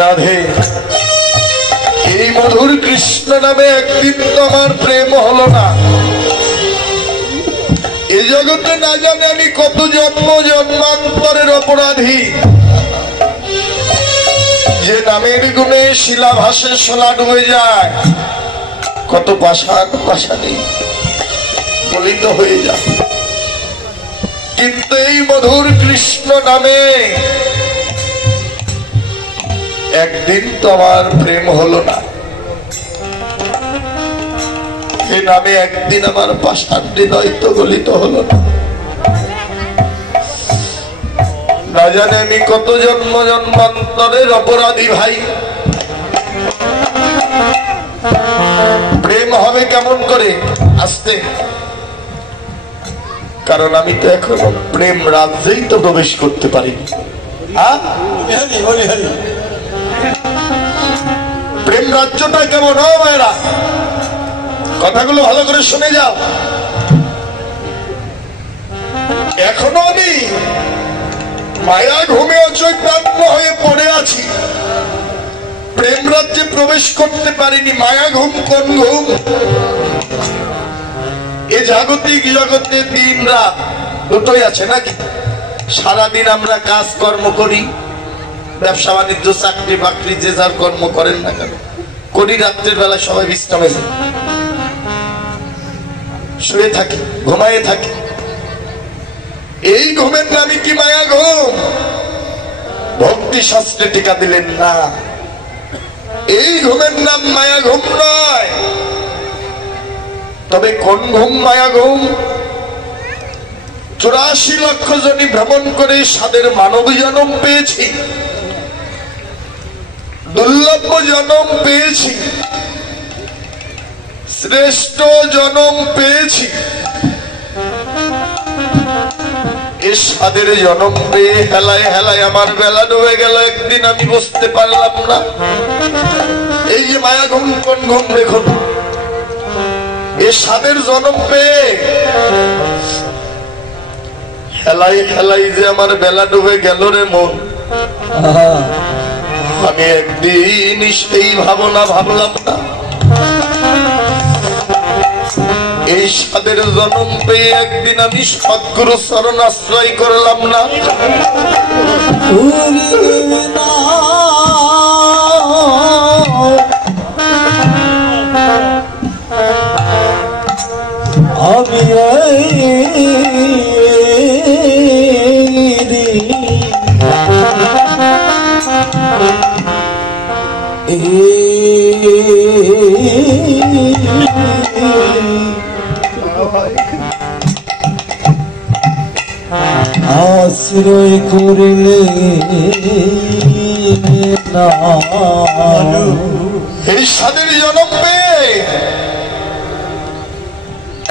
রাধে এই মধুর কৃষ্ণ নামে একদিন তো আমার প্রেম হলো না। এই জগতে না জানে আমি কত জন্ম জন্মান্তরের অপরাধী, যে নামের গুণে শিলা ভাসে সোলা ডুবে যায়, কত পাষাণ পাষাণী গলিত হয়ে যায়। কিন্তু এই মধুর কৃষ্ণ নামে একদিন তো আমার প্রেম হলো না। এই নামে একদিন আমার পাষাণ হৃদয় তো গলিত হলো না। না জানে আমি কত জন্ম জন্মান্তরের অপরাধী ভাই। প্রেম হবে কেমন করে? আস্তে, কারণ আমি তো এখনো প্রেম রাজ্যেই তো প্রবেশ করতে পারিনি। প্রেম রাজ্যটা কেমন? ও মায়েরা, কথাগুলো ভালো করে শুনে যাও। এখনো আমি মায়া ঘুমে অচৈতন্য হয়ে পড়ে আছি, প্রেম রাজ্যে প্রবেশ করতে পারিনি। মায়া ঘুম কোন ঘুম? এ জাগতিক জগতে দিন রাত দুটোই আছে নাকি? সারাদিন আমরা কাজ কর্ম করি, ব্যবসা বাণিজ্য চাকরি বাকরি যে যার কর্ম করেন না কেন করি, রাত্রের বেলা সবাই বিশ্রামে যায়, শুয়ে থাকি, ঘুমায়ে থাকি। এই ঘুমের নামই কি মায়া ঘুম? ভক্তি শাস্ত্রে টিকা দিলেন না, এই ঘুমের নাম মায়া ঘুম নয়। তবে কোন ঘুম মায়া ঘুম? 84 লক্ষ জনি ভ্রমণ করে সাদের মানব জন্ম পেয়েছি, দুর্লভ জন্ম পেয়েছি, শ্রেষ্ঠ জন্ম পেয়েছি। এই সাদের জন্ম পেয়ে হেলায় হেলায় আমার বেলা ডুবে গেল। একদিন আমি বুঝতে পারলাম না এই যে মায়া ঘুম কোন ঘুম। দেখুন, এই সাদের জন্ম পেয়ে হেলাই হেলাই যে আমার বেলা ডুবে গেল রে মন। আমি একদিন সেই ভাবনা ভাবলাম না, এই সাদের জন্ম পেয়ে একদিন আমি সদ্গুরু চরণ আশ্রয় করলাম না। আমি আশ্রয় করিলে না এই সাদের জন্ম পেয়ে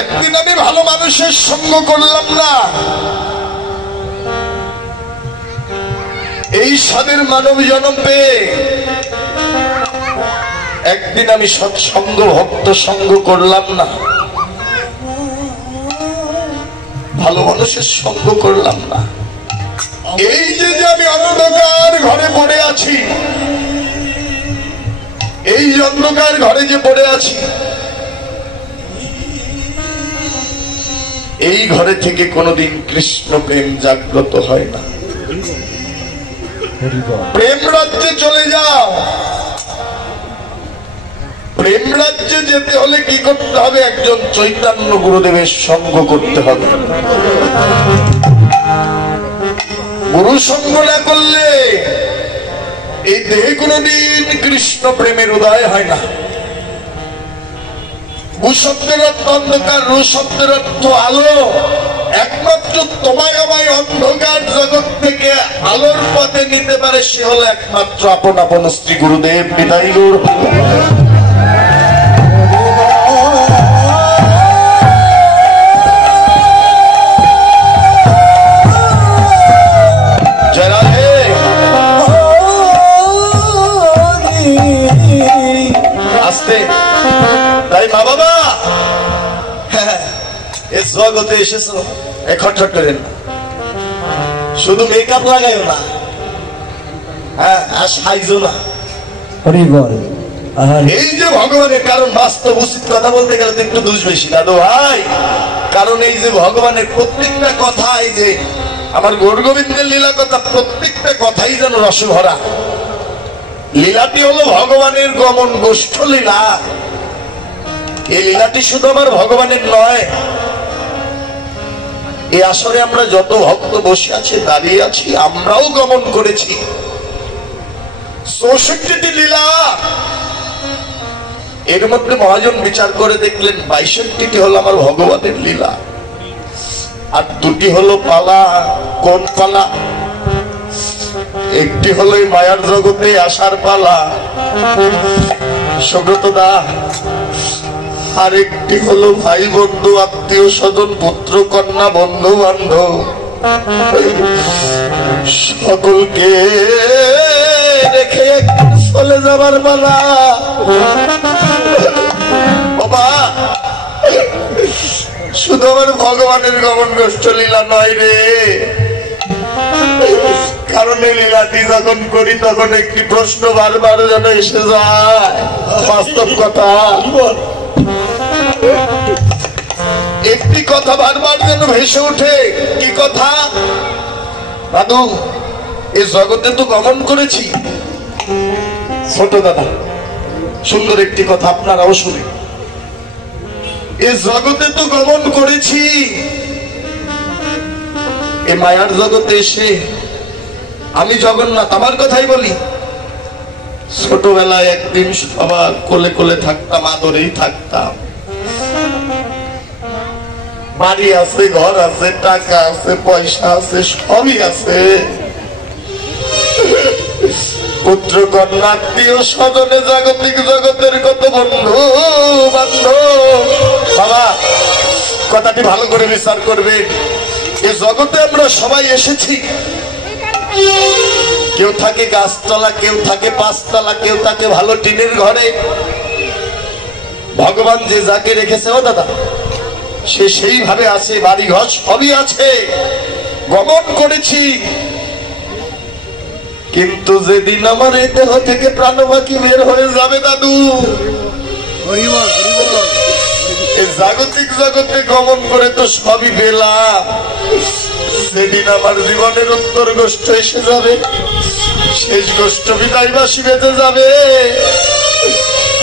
একদিন আমি ভালো মানুষের সঙ্গ করলাম না। এই সাদের মানব জন্ম পেয়ে একদিন আমি সৎসঙ্গ ভক্ত সঙ্গ করলাম না, ভালো মানুষের সঙ্গ করলাম না। এই যে আমি অন্ধকার ঘরে পড়ে আছি, এই অন্ধকার ঘরে যে পড়ে আছি, এই ঘরে থেকে কোনোদিন কৃষ্ণ প্রেম জাগ্রত হয় না। প্রেম রাজ্যে চলে যাও। প্রেম রাজ্যে যেতে হলে কি করতে হবে? একজন চৈতন্য গুরুদেবের সঙ্গ করতে হবে। গুরু সঙ্গ না করলে এই দেহে কোনদিন কৃষ্ণ প্রেমের উদয় হয় না। গু শব্দের অর্থ অন্ধকার, রু শব্দের অর্থ আলো। একমাত্র তোমায় আমায় অন্ধকার জগৎ থেকে আলোর পথে নিতে পারে সে হলো একমাত্র আপন আপন শ্রী গুরুদেব। বিদায় গৌর। তাই মা বাবা জগতে এসেছো, খটখট করেন, শুধু মেকআপ লাগাইও না, হ্যাঁ, আর সাইজো না। হরি বল। এই যে ভগবানের, কারণ বাস্তব উচিত কথা বলতে গেলে তো একটু দোষ বেশি দাদু ভাই। কারণ এই যে ভগবানের প্রত্যেকটা কথা, এই যে আমার গৌর গোবিন্দের লীলা কথা, প্রত্যেকটা কথাই যেন রসে ভরা। লীলাটি হলো ভগবানের গমন গোষ্ঠ লীলা। এই লীলাটি শুধু আমার ভগবানের নয়, এই আসরে আমরা যত ভক্ত বসে আছি, দাঁড়িয়ে আছি, আমরাও গমন করেছি ৬৪টি লীলা। এর মধ্যে মহাজন বিচার করে দেখলেন ৬২টি হলো আমার ভগবানের লীলা, আর 2টি হলো পালা। কোন পালা? একটি হলো এই মায়ার জগতে আসার পালা, সুব্রত দা, আর একটি হলো ভাই বন্ধু, আত্মীয় স্বজন, পুত্র কন্যা, বন্ধু বান্ধব সকলকে রেখে চলে যাবার পালা। বাবা, শুধু আমার ভগবানের গমন গোষ্ঠ লীলা নয় রে, কারণ এই লীলাটি যখন করি তখন একটি প্রশ্ন বারবার যেন এসে যায়। বাস্তব কথা, একটি কথা বারবার যেন ভেসে ওঠে। কি কথা? দাদু, এই জগতে তো গমন করেছি। ছোট দাদা, সুন্দর একটি কথা আপনারাও শুনে। এই জগতে তো গমন করেছি, এই মায়ার জগতে এসে আমি জগন্নাথ, আমার কথাই বলি, ছোটবেলায় একদিন সবার কোলে কোলে থাকতাম, আদরেই থাকতাম। বাড়ি আছে, ঘর আছে, টাকা আছে, পয়সা আছে, সবই আছে, পুত্র কন্যা, আত্মীয় স্বজনে, জাগতিক জগতের কত বন্ধু বান্ধব। বাবা, কথাটি ভালো করে বিচার করবে। এই জগতে আমরা সবাই এসেছি, কেউ থাকে গাছতলা, কেউ থাকে পাঁচতলা, কেউ থাকে ভালো টিনের ঘরে। ভগবান যে যাকে রেখেছে, ও দাদা, সে সেইভাবে আছে, বাড়ি ঘর সবই আছে, গমন করেছি। কিন্তু যেদিন আমার এই দেহ থেকে প্রাণ বাকি বের হয়ে যাবে দাদু, এই জাগতিক জগতে গমন করে তো সবই পেলাম, সেদিন আমার জীবনের উত্তর গোষ্ঠ এসে যাবে, শেষ গোষ্ঠ বিদায়বাসী বেঁচে যাবে।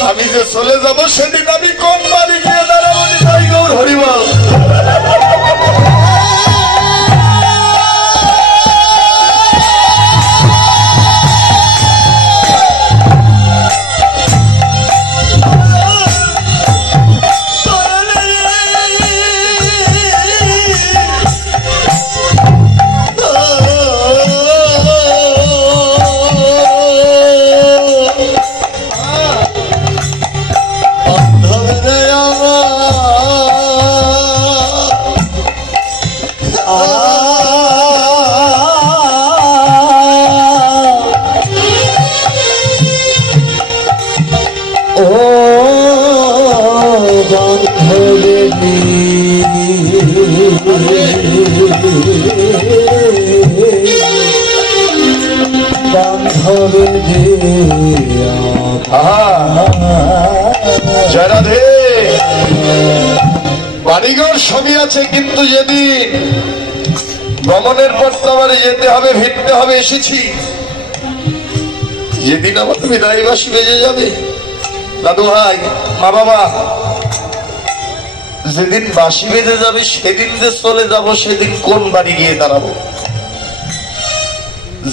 আমি যে চলে যাব, সেদিন আমি কোন বাড়ি গিয়ে দাঁড়াবো? নিতাই গৌর হরিবল। বাড়িঘর সবই আছে, কিন্তু যেদিন গমনের পর তো আমার যেতে হবে, ফিরতে হবে, এসেছি, যেদিন আমার বিদায়বাসী বেজে যাবে দাদু ভাই, মা বাবা, যেদিন বাসি বেজে যাবে, সেদিন যে চলে যাব, সেদিন কোন বাড়ি গিয়ে দাঁড়াবো?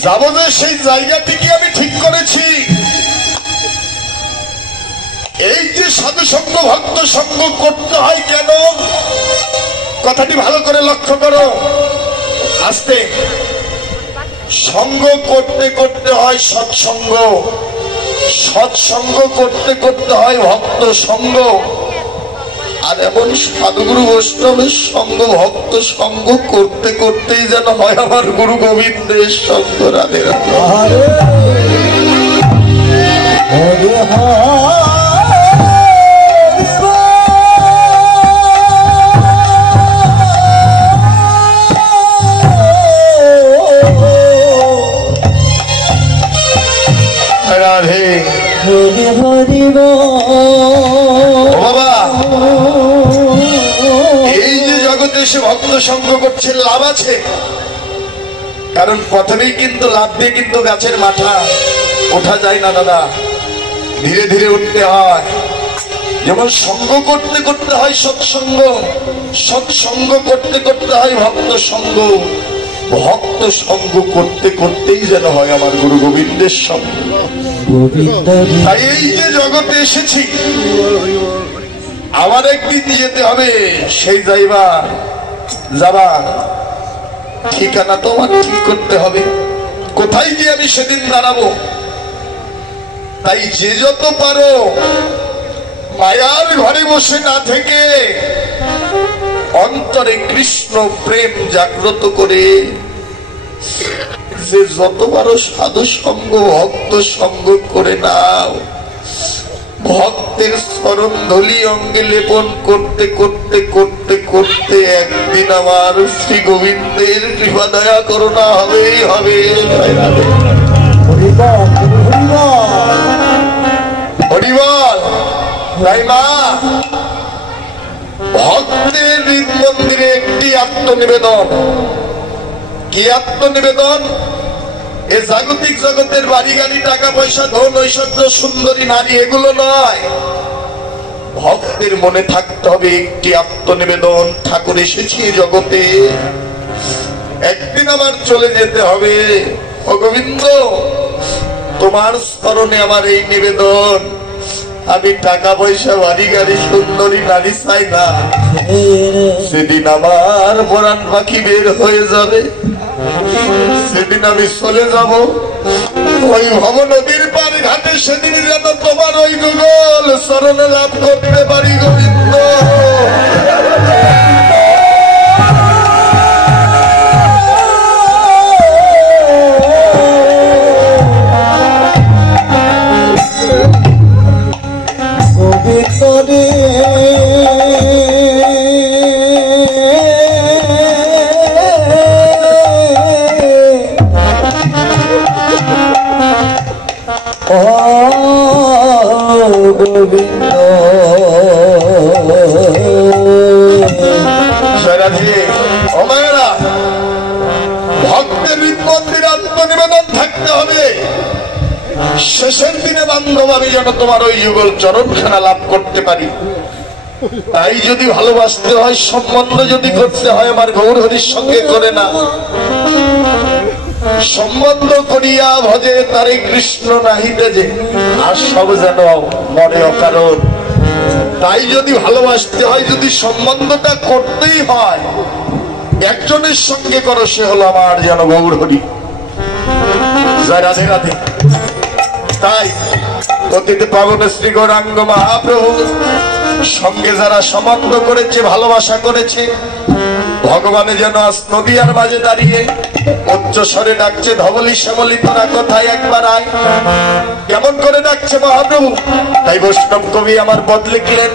যাবো যে সেই জায়গাটিকে আমি ঠিক করেছি। এই যে সাধু সঙ্গ, ভক্ত সঙ্গ করতে হয় কেন? কথাটি ভালো করে লক্ষ্য করো। আস্তে, সঙ্গ করতে করতে হয় সৎসঙ্গ, সৎসঙ্গ করতে করতে হয় ভক্ত সঙ্গ, আর এমন সাধুগুরু বৈষ্ণবের সঙ্গ, ভক্ত সঙ্গ করতে করতেই যেন হয় আমার গুরু গোবিন্দের সঙ্গ। রাধে রাধে। বাবা এই যে জগতে এসে ভক্ত সঙ্গ করছে লাভ আছে, কারণ প্রথমেই কিন্তু লাভ দিয়ে কিন্তু গাছের মাথা ওঠা যায় না দাদা, ধীরে ধীরে উঠতে হয়। যেমন সঙ্গ করতে করতে হয় সৎসঙ্গ, সৎসঙ্গ করতে করতে হয় ভক্ত সঙ্গ, ভক্ত সঙ্গ করতে করতেই যেন হয় আমার গুরু গোবিন্দের সঙ্গ। তাই এই যে জগতে এসেছি আমার একদিন যেতে হবে, সেই যাবার ঠিকানা তো আমার ঠিক করতে হবে, কোথায় গিয়ে আমি সেদিন দাঁড়াবো। তাই যে যত পারো মায়ার ঘরে বসে না থেকে অন্তরে কৃষ্ণ প্রেম জাগ্রত করে যে যত পারো সাধু সঙ্গ ভক্ত সঙ্গ করে নাও। ভক্তের চরণ ধুলি অঙ্গে লেপন করতে করতে করতে করতে একদিন আমার শ্রী গোবিন্দের কৃপা দয়া করুণা হবেই হবে। হরিবল। তাই মা ভক্তের হৃদ মন্দিরে একটি আত্মনিবেদন। কি আত্মনিবেদন? এ জাগতিক জগতের বাড়ি গাড়ি টাকা পয়সা ধন ঐশ্বর্য সুন্দরী নারী এগুলো নয়, ভক্তের মনে থাকতে হবে একটি আত্মনিবেদন। ঠাকুর এসেছি জগতে, একদিন আমার চলে যেতে হবে। ও গোবিন্দ, তোমার স্মরণে আমার এই নিবেদন। আমি টাকা পয়সা বাড়ি গাড়ি সুন্দরী নারী চাই না। সেদিন আমার পরাণ পাখি বের হয়ে যাবে, সেদিন আমি চলে যাব ওই ভব নদীর পার ঘাটে। সেদিন যেন তোমার ওই যুগল চরণে লাভ করতে পারি গোবিন্দ। ভক্তের মন্দির আত্মনিবেদন থাকতে হবে। শেষের দিনে বান্ধব আমি যেন তোমার ওই যুগল চরণখানা লাভ করতে পারি। তাই যদি ভালোবাসতে হয়, সম্বন্ধ যদি করতে হয়, আমার গৌর হরির সঙ্গে করে না। সম্বন্ধ করিয়া ভজে তারে কৃষ্ণ নাহিতে যে, আর সব যেন মনে অকারণ। তাই যদি ভালোবাসতে হয়, যদি সম্বন্ধটা করতেই হয়, একজনের সঙ্গে করো, সে হলো আমার যেন গৌর হরি। জয় রাধে রাধে। তাই অতীতে পাবন শ্রী গৌরাঙ্গ মহাপ্রভু সঙ্গে যারা সম্বন্ধ করেছে, ভালোবাসা করেছে, ভগবানে যেন আজ নদীয়ার মাঝে দাঁড়িয়ে উচ্চ স্বরে ডাকছে, ধবলি শ্যামলি তোরা কোথায় একবার আয়। কেমন করে ডাকছে মহাপ্রভু? তাই বৈষ্ণব কবি আমার পদ লিখলেন।